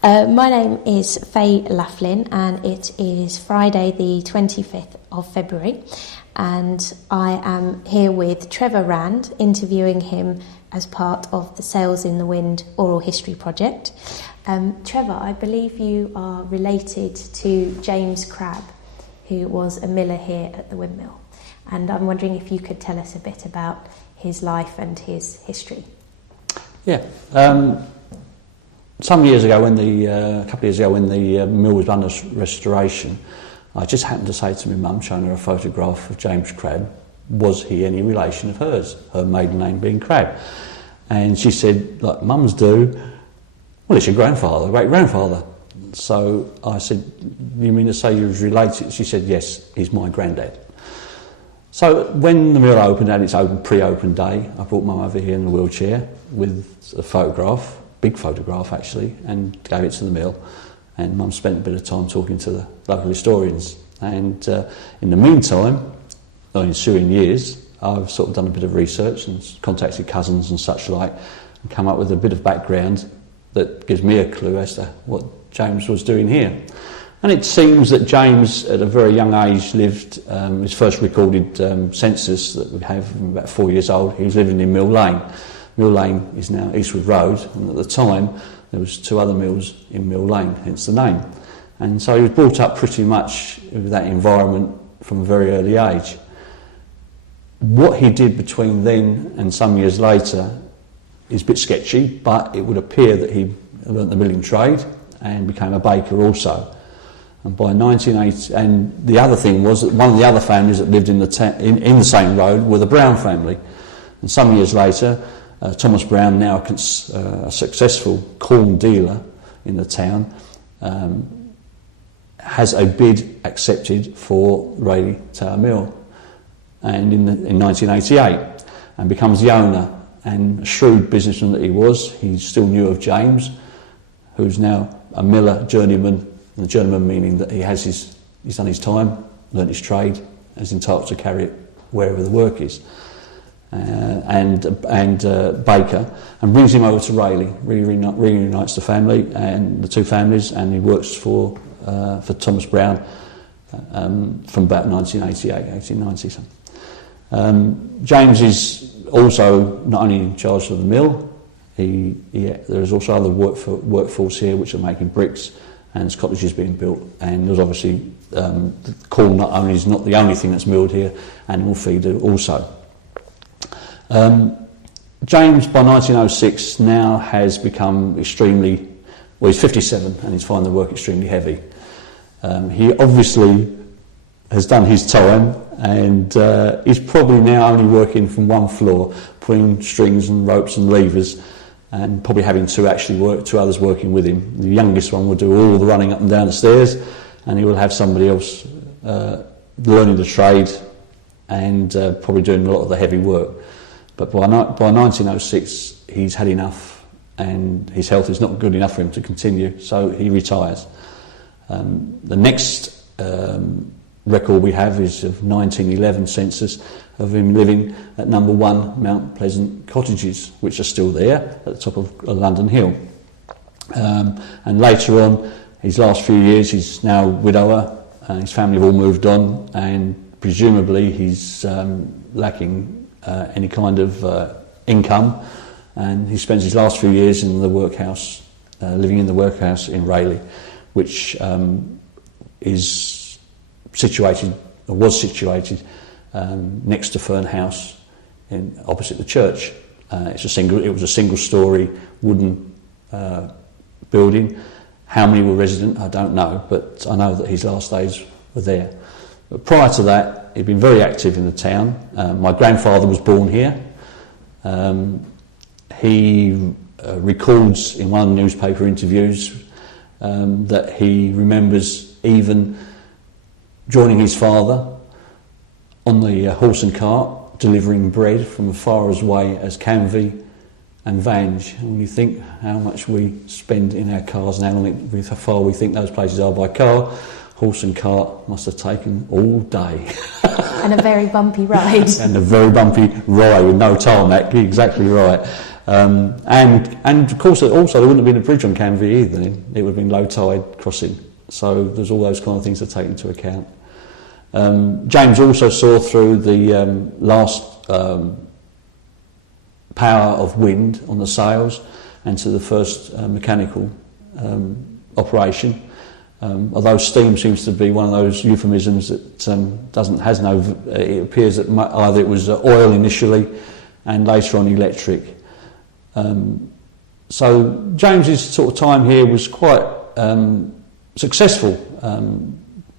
My name is Faye Laughlin and it is Friday the 25th of February and I am here with Trevor Rand interviewing him as part of the Sails in the Wind Oral History Project. Trevor, I believe you are related to James Crabb, who was a miller here at the windmill, and I'm wondering if you could tell us a bit about his life and his history. Yeah. Some years ago, a couple of years ago, when the mill was under restoration, I just happened to say to my mum, showing her a photograph of James Crabb, was he any relation of hers, her maiden name being Crabb? And she said, like mums do, well, it's your grandfather, great-grandfather. So I said, you mean to say you was related? She said, yes, he's my granddad. So when the mill opened, at its pre-open day, I brought mum over here in a wheelchair with a photograph, big photograph actually, and gave it to the mill, and mum spent a bit of time talking to the local historians, and in the meantime, the ensuing years, I've sort of done a bit of research and contacted cousins and such like, and come up with a bit of background that gives me a clue as to what James was doing here. And it seems that James at a very young age lived, his first recorded census that we have, about 4 years old, he was living in Mill Lane. Mill Lane is now Eastwood Road, and at the time there was two other mills in Mill Lane, hence the name. And so he was brought up pretty much with that environment from a very early age. What he did between then and some years later is a bit sketchy, but it would appear that he learnt the milling trade and became a baker also. And by 1980, and the other thing was that one of the other families that lived in the same road were the Brown family. And some years later, Thomas Brown, now a successful corn dealer in the town, has a bid accepted for Rayleigh Tower Mill, and in 1988, and becomes the owner. And a shrewd businessman that he was, he still knew of James, who's now a miller journeyman, and the journeyman meaning that he's done his time, learnt his trade, and is entitled to carry it wherever the work is. And baker, and brings him over to Rayleigh, reunites the family and the two families, and he works for Thomas Brown from about 1890 something. James is also not only in charge of the mill, there is also other workforce here which are making bricks, and there's cottages being built, and there's obviously the corn is not the only thing that's milled here, animal feed also. James, by 1906, now has become he's 57 and he's finding the work extremely heavy. He obviously has done his time, and he's probably now only working from one floor, putting strings and ropes and levers, and probably having two others working with him. The youngest one will do all the running up and down the stairs, and he will have somebody else learning the trade and probably doing a lot of the heavy work. But by 1906, he's had enough, and his health is not good enough for him to continue, so he retires. The next record we have is of 1911 census of him living at number 1 Mount Pleasant Cottages, which are still there at the top of London Hill. And later on, his last few years, he's now a widower, and his family have all moved on, and presumably he's lacking any kind of income, and he spends his last few years in the workhouse, living in the workhouse in Rayleigh, which was situated next to Fern House, opposite the church. It was a single-storey wooden building. How many were resident, I don't know, but I know that his last days were there. But prior to that, he'd been very active in the town. My grandfather was born here. He records in one of the newspaper interviews that he remembers even joining his father on the horse and cart, delivering bread from as far away as Canvey and Vange. And when you think how much we spend in our cars and how far we think those places are by car, horse and cart must have taken all day. And a very bumpy ride. And a very bumpy ride with no tarmac, exactly right. And of course, also there wouldn't have been a bridge on Canvey either. It would have been low tide crossing. So there's all those kind of things to take into account. James also saw through the last power of wind on the sails and to the first mechanical operation. Although steam seems to be one of those euphemisms that it appears that either it was oil initially and later on electric. So James's sort of time here was quite successful,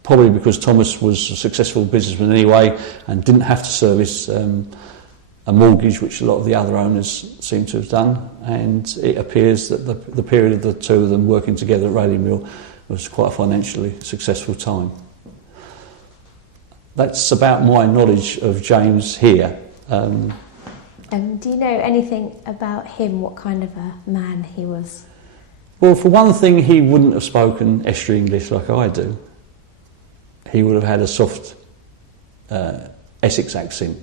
probably because Thomas was a successful businessman anyway and didn't have to service a mortgage, which a lot of the other owners seem to have done. And it appears that the period of the two of them working together at Rayleigh Mill was quite a financially successful time. That's about my knowledge of James here. Do you know anything about him, what kind of a man he was? Well, for one thing, he wouldn't have spoken estuary English like I do. He would have had a soft Essex accent.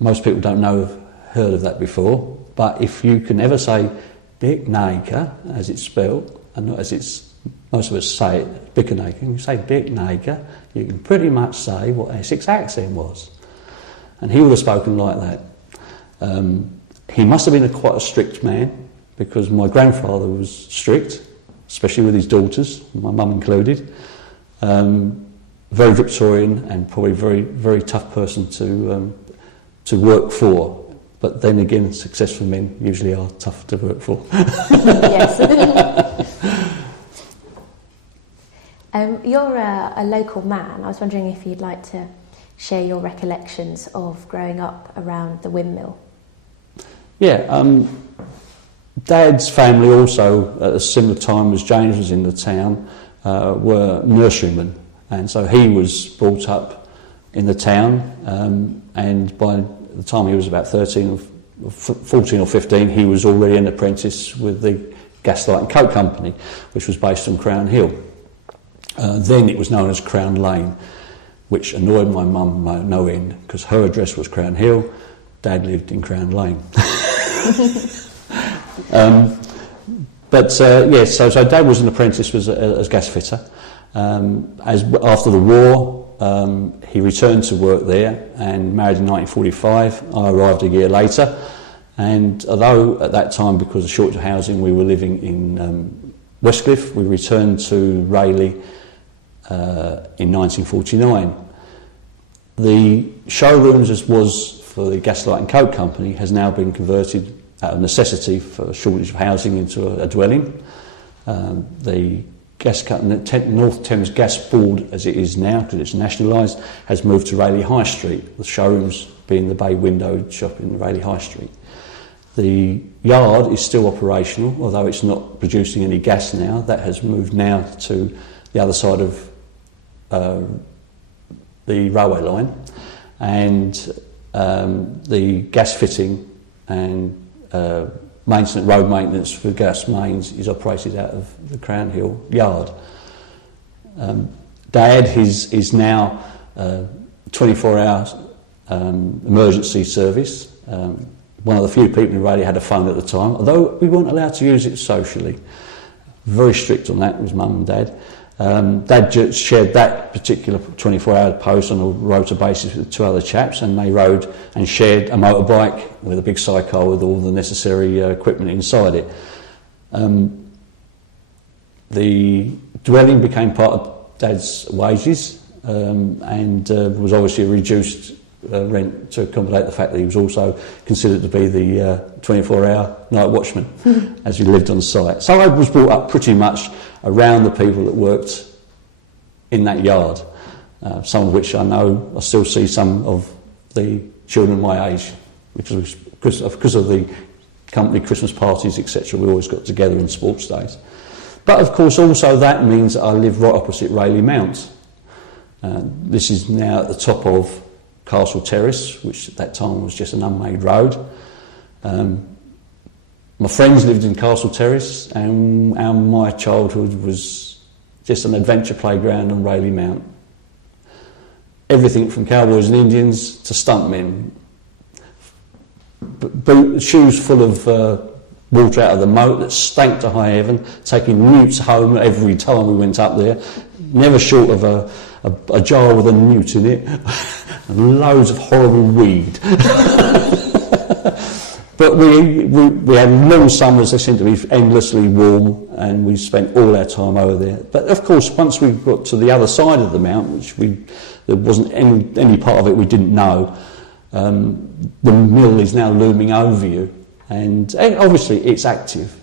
Most people don't know have heard of that before, but if you can ever say Bicknaker, as it's spelled, and not as it's most of us say it, Bicknaker, you say Bicknaker, you can pretty much say what Essex accent was. And he would have spoken like that. He must have been quite a strict man, because my grandfather was strict, especially with his daughters, my mum included. Very Victorian and probably very, very tough person to work for. But then again, successful men usually are tough to work for. Yes. You're a local man. I was wondering if you'd like to share your recollections of growing up around the windmill. Yeah, Dad's family also, at a similar time as James was in the town, were nurserymen, and so he was brought up in the town, and by the time he was about 14 or 15, he was already an apprentice with the Gaslight and Coke Company, which was based on Crown Hill. Then it was known as Crown Lane, which annoyed my mum no end, because her address was Crown Hill, Dad lived in Crown Lane. So Dad was an apprentice as gas fitter. After the war, he returned to work there and married in 1945. I arrived a year later, and although at that time, because of shortage of housing, we were living in Westcliff, we returned to Rayleigh in 1949. The showrooms, as was for the Gaslight and Coke Company, has now been converted out of necessity for shortage of housing into a dwelling. The North Thames Gas Board, as it is now, because it's nationalised, has moved to Rayleigh High Street, the showrooms being the bay window shop in Rayleigh High Street. The yard is still operational, although it's not producing any gas now. That has moved now to the other side of the railway line, and the gas fitting and road maintenance for gas mains is operated out of the Crown Hill yard. Dad is now 24-hour emergency service. One of the few people in Rayleigh had a phone at the time, although we weren't allowed to use it socially. Very strict on that was Mum and Dad. Dad just shared that particular 24-hour post on a rota basis with two other chaps, and they rode and shared a motorbike with a big sidecar with all the necessary equipment inside it. The dwelling became part of Dad's wages, and was obviously a reduced rent to accommodate the fact that he was also considered to be the 24-hour night watchman as he lived on site. So I was brought up pretty much around the people that worked in that yard, some of which I still see some of the children my age, because of the company Christmas parties, etc. We always got together in sports days. But of course also that means that I live right opposite Rayleigh Mount. This is now at the top of Castle Terrace, which at that time was just an unmade road. My friends lived in Castle Terrace, and my childhood was just an adventure playground on Rayleigh Mount. Everything from cowboys and Indians to stuntmen. shoes full of water out of the moat that stank to high heaven, taking newts home every time we went up there, never short of a jar with a newt in it, and loads of horrible weed. But we had long summers. They seemed to be endlessly warm, and we spent all our time over there. But of course, once we got to the other side of the mount, which there wasn't any part of it we didn't know, the mill is now looming over you, and obviously it's active.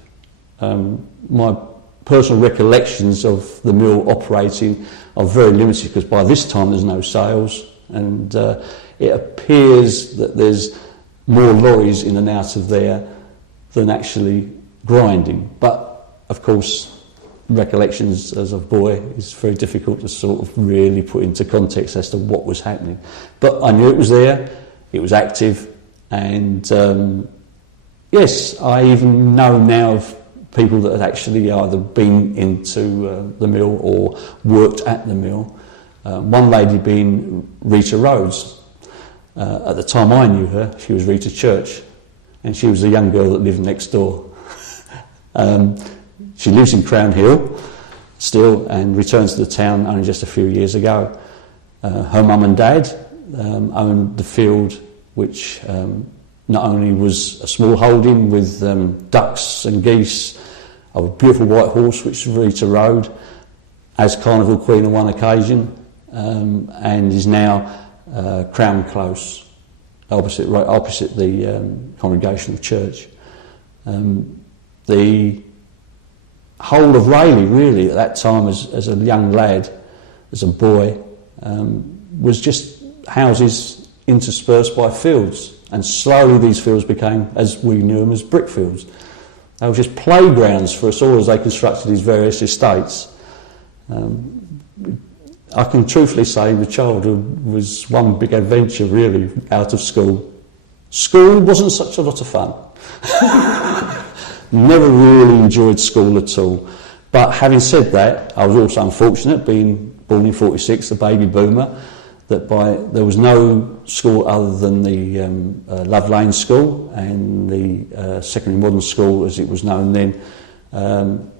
My personal recollections of the mill operating are very limited, because by this time there's no sales, and it appears that there's more lorries in and out of there than actually grinding. But of course, recollections as a boy is very difficult to sort of really put into context as to what was happening. But I knew it was there, it was active, and yes, I even know now of people that had actually either been into the mill or worked at the mill. One lady being Rita Rhodes. At the time I knew her, she was Rita Church, and she was a young girl that lived next door. She lives in Crown Hill still, and returned to the town only just a few years ago. Her mum and dad owned the field, which not only was a small holding with ducks and geese, a beautiful white horse which Rita rode as Carnival Queen on one occasion, and is now Crown Close, opposite the Congregational Church. The whole of Rayleigh, really, at that time, as a young lad, as a boy, was just houses interspersed by fields, and slowly these fields became, as we knew them, as brick fields. They were just playgrounds for us all as they constructed these various estates. I can truthfully say the childhood was one big adventure, really, out of school. School wasn't such a lot of fun. Never really enjoyed school at all. But having said that, I was also unfortunate, being born in 46, the baby boomer, that there was no school other than the Love Lane School, and the secondary modern school, as it was known then,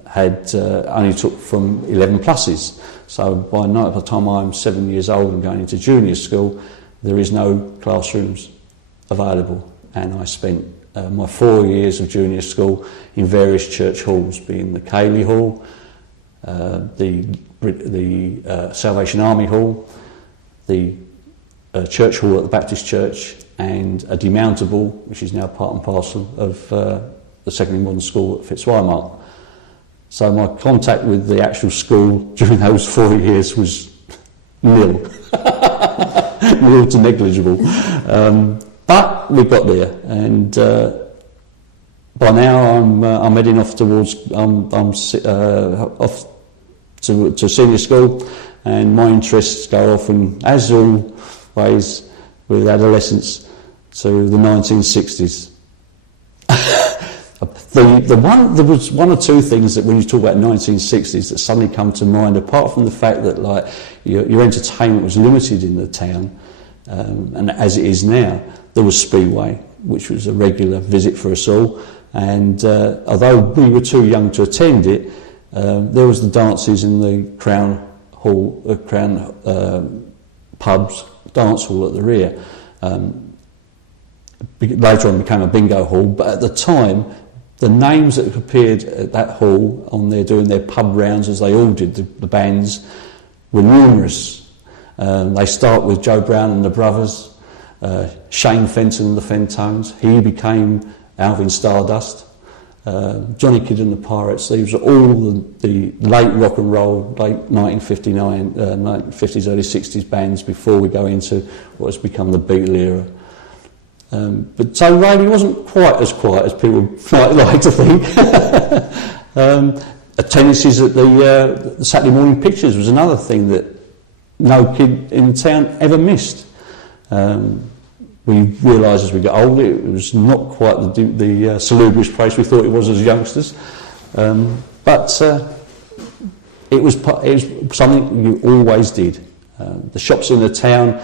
had only took from 11 pluses. So by the time I'm 7 years old and going into junior school, there is no classrooms available, and I spent my 4 years of junior school in various church halls, being the Cayley Hall, the Salvation Army Hall, the church hall at the Baptist Church, and a demountable, which is now part and parcel of the secondary modern school at Fitzwymark. So my contact with the actual school during those 4 years was nil, nil to negligible. But we got there, and by now I'm heading off towards off to senior school, and my interests go off, and as always with adolescence, to the 1960s. There was one or two things that when you talk about 1960s that suddenly come to mind, apart from the fact that like your entertainment was limited in the town, and as it is now. There was Speedway, which was a regular visit for us all, and although we were too young to attend it, there was the dances in the Crown Hall, Crown pubs, dance hall at the rear. Later on became a bingo hall, but at the time, the names that appeared at that hall on there doing their pub rounds, as they all did, the bands, were numerous. They start with Joe Brown and the Brothers, Shane Fenton and the Fentones. He became Alvin Stardust. Johnny Kidd and the Pirates. These were all the late rock and roll, late 1959, 1950s, early 60s bands before we go into what has become the Beatle era. But so Rayleigh wasn't quite as quiet as people might like to think. Attendances at the Saturday morning pictures was another thing that no kid in town ever missed. We realised as we got older it was not quite the salubrious place we thought it was as youngsters, but it was something you always did. The shops in the town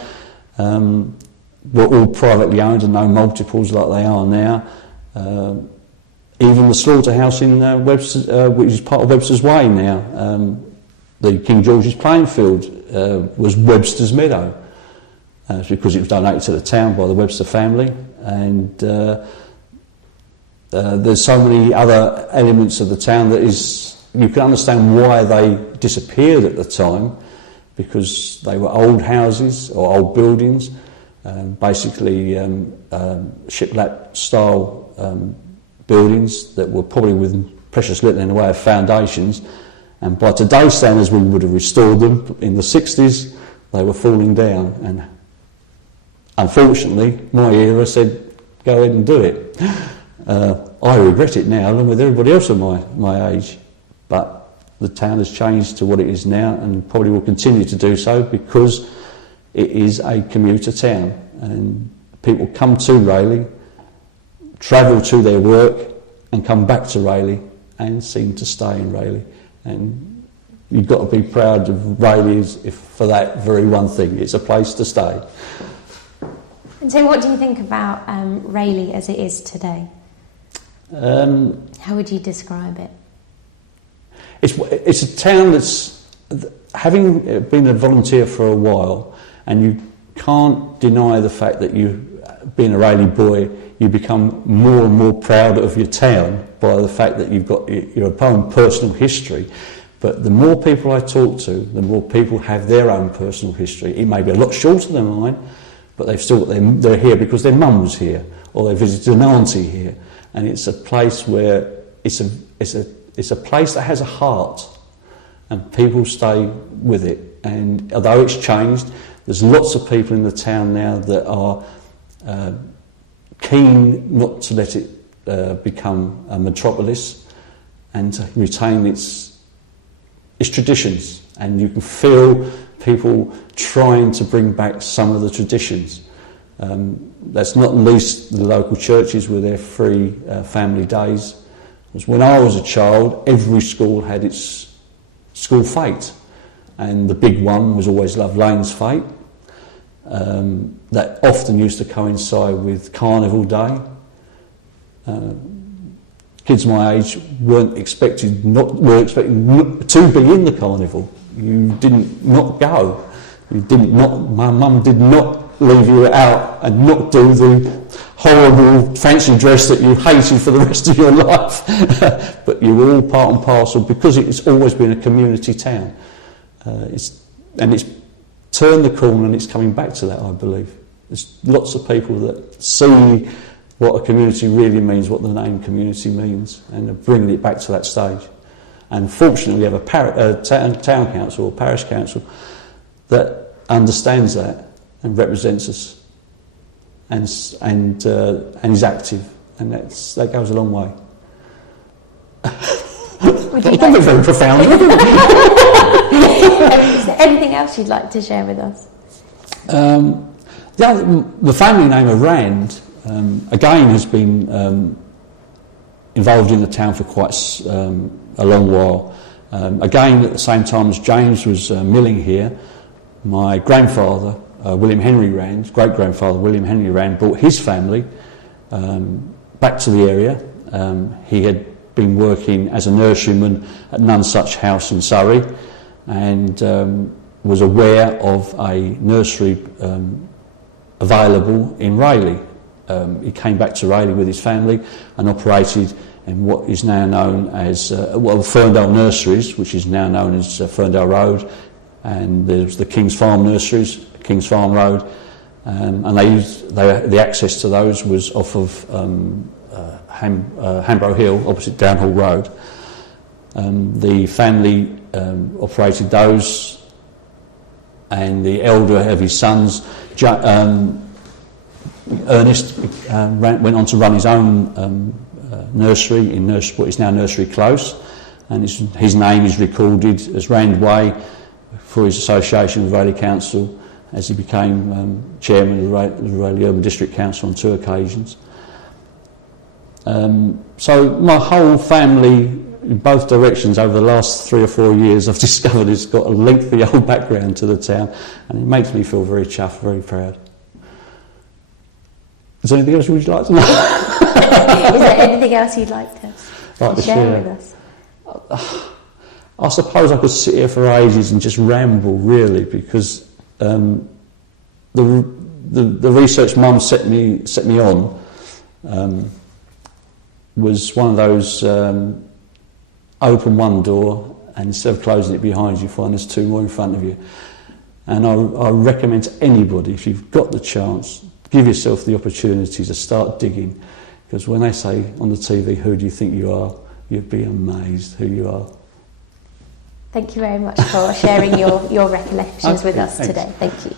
were all privately owned and no multiples like they are now. Even the slaughterhouse in Webster, which is part of Webster's Way now, the King George's playing field was Webster's Meadow. It's because it was donated to the town by the Webster family, and there's so many other elements of the town that you can understand why they disappeared at the time, because they were old houses or old buildings, basically shiplap style buildings that were probably with precious little in the way of foundations, and by today's standards we would have restored them. In the 60s they were falling down, and unfortunately my era said go ahead and do it. I regret it now, along with everybody else of my age, but the town has changed to what it is now, and probably will continue to do so, because it is a commuter town, and people come to Rayleigh, travel to their work and come back to Rayleigh and seem to stay in Rayleigh. And you've got to be proud of Rayleigh for that very one thing. It's a place to stay. And so what do you think about Rayleigh as it is today? How would you describe it? It's a town that's, having been a volunteer for a while, and you can't deny the fact that being a Rayleigh boy, you become more and more proud of your town by the fact that you've got your own personal history. But the more people I talk to, the more people have their own personal history. It may be a lot shorter than mine, but they're here because their mum was here, or they visited an auntie here, and it's a place where it's a place that has a heart, and people stay with it. And although it's changed, there's lots of people in the town now that are keen not to let it become a metropolis, and to retain its traditions. And you can feel people trying to bring back some of the traditions. That's not least the local churches with their free family days. Because when I was a child, every school had its school fete, and the big one was always Love Lane's fete. That often used to coincide with Carnival Day. Kids my age were expected not to be in the carnival. You didn't not go. My mum did not leave you out and not do the horrible fancy dress that you hated for the rest of your life. But you were all part and parcel, because it's always been a community town. It's turned the corner, and it's coming back to that, I believe. There's lots of people that see what a community really means, what the name community means, and are bringing it back to that stage. And fortunately we have a town council or parish council that understands that and represents us, and is active, and that goes a long way. Would you like very profound. Is there anything else you'd like to share with us? The family name of Rand, again, has been involved in the town for quite a long while. Again, at the same time as James was milling here, my grandfather, William Henry Rand, great-grandfather William Henry Rand, brought his family back to the area. He had been working as a nurseryman at Nonsuch House in Surrey, and was aware of a nursery available in Rayleigh. He came back to Rayleigh with his family and operated in what is now known as Ferndale Nurseries, which is now known as Ferndale Road, and there's the King's Farm Nurseries, King's Farm Road, and the access to those was off of Hambro Hill, opposite Downhall Road. The family operated those, and the elder of his sons, Ernest, went on to run his own nursery in what is now Nursery Close, and his name is recorded as Rand Way for his association with Rayleigh Council, as he became chairman of the Rayleigh Urban District Council on 2 occasions. So my whole family, in both directions, over the last 3 or 4 years, I've discovered it's got a lengthy old background to the town, and it makes me feel very chuffed, very proud. Is there anything else would you like to know? Is there anything else you'd like to share with us? I suppose I could sit here for ages and just ramble, really, because the research Mum set me on was one of those open one door, and instead of closing it behind you, find there's two more in front of you. And I recommend to anybody, if you've got the chance, give yourself the opportunity to start digging, because when they say on the TV, who do you think you are, you'd be amazed who you are. Thank you very much for sharing your recollections with us today. Thank you.